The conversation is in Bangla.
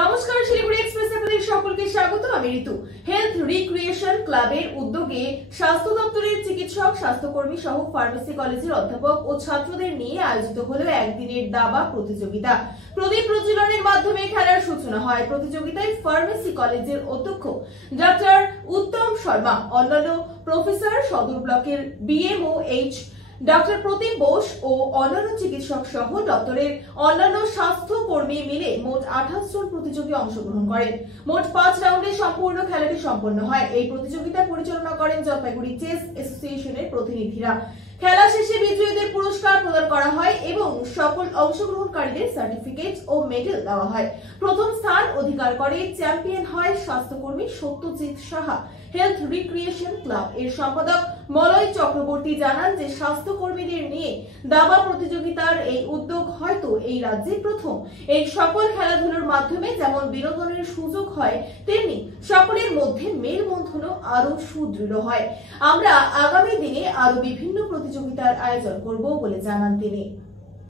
নমস্কার, শিলিগুড়ি এক্সপ্রেসে আপনাদের সকলকে স্বাগত। আমি ঋতু। হেলথ রিক্রিয়েশন ক্লাবের উদ্যোগে স্বাস্থ্য দপ্তরের চিকিৎসক, স্বাস্থ্যকর্মী সহ ফার্মেসি কলেজের অধ্যাপক ও ছাত্রদের নিয়ে আয়োজিত হলো একদিনের দাবা প্রতিযোগিতা। প্রদীপ প্রজ্বলনের মাধ্যমে খেলার সূচনা হয়। প্রতিযোগিতায় ফার্মেসি কলেজের অধ্যক্ষ ডক্টর উত্তম শর্মা, অন্যান্য প্রফেসর, সদর ব্লকের BMOH ডক্টর প্রতীপ বোস ও অন্যান্য চিকিৎসক সহ দপ্তরের অন্যান্য স্বাস্থ্য কর্মী মিলে মোট 28 জন প্রতিযোগী অংশগ্রহণ করেন। মোট 5 রাউন্ডে সম্পূর্ণ খেলাটি সম্পন্ন হয়। এই প্রতিযোগিতা পরিচালনা করেন জলপাইগুড়ি চেস অ্যাসোসিয়েশনের প্রতিনিধিরা। খেলা শেষে বিজয়ীদের পুরস্কার প্রদান করা হয় এবং সকল অংশগ্রহণকারীদের সার্টিফিকেট ও মেডেল দেওয়া হয়। প্রথম স্থান অধিকার করে চ্যাম্পিয়ন হয় স্বাস্থ্যকর্মী Satyajit Saha. Health recreation club এর সম্পাদক মলয় চক্রবর্তী জানান যে স্বাস্থ্যকর্মীদের নিয়ে দাবা প্রতিযোগিতার এই উদ্যোগ হয়তো এই রাজ্যে প্রথম। এই সকল খেলাধুলার মাধ্যমে যেমন বিনোদনের সুযোগ হয়, তেমনি সকলের মধ্যে মেলবন্ধনও আরো সুদৃঢ় হয়। আমরা আগামী দিনে আরো বিভিন্ন প্রতিযোগিতার আয়োজন করব বলে জানান তিনি।